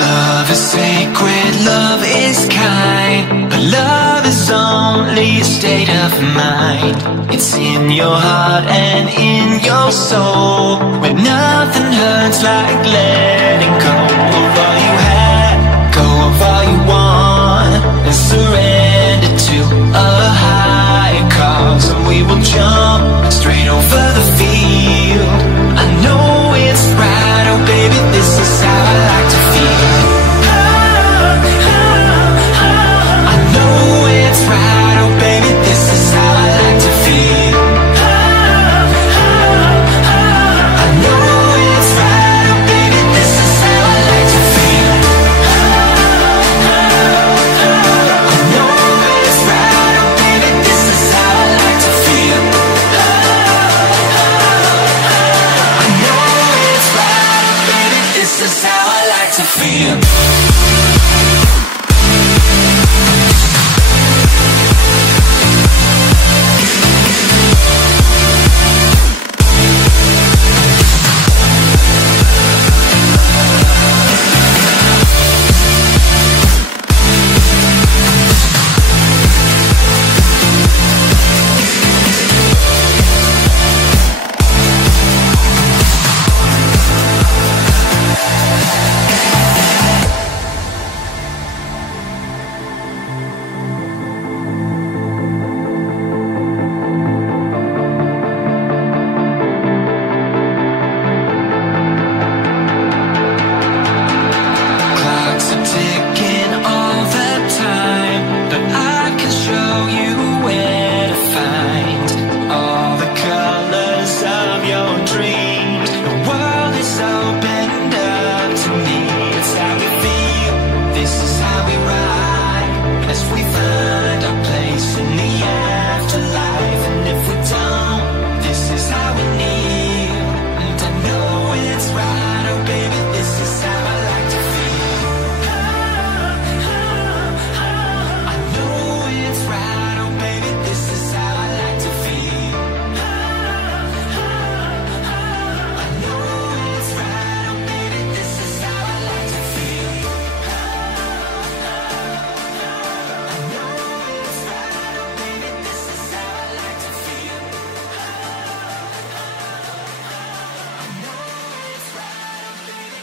Love is sacred, love is kind, but love is only a state of mind. It's in your heart and in your soul, where nothing hurts like letting go of all you had, go of all you want, and surrender to a higher cause. And we will jump straight over the field. I know it's right, oh baby, this is how I like to feel. I know it's right, oh baby, this is how I like to feel. I know it's right, oh baby, this is how I like to feel. I know it's right, oh baby, this is how I like to feel. I know it's right, oh baby, this is how I like to feel.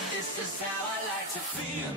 This is how I like to feel.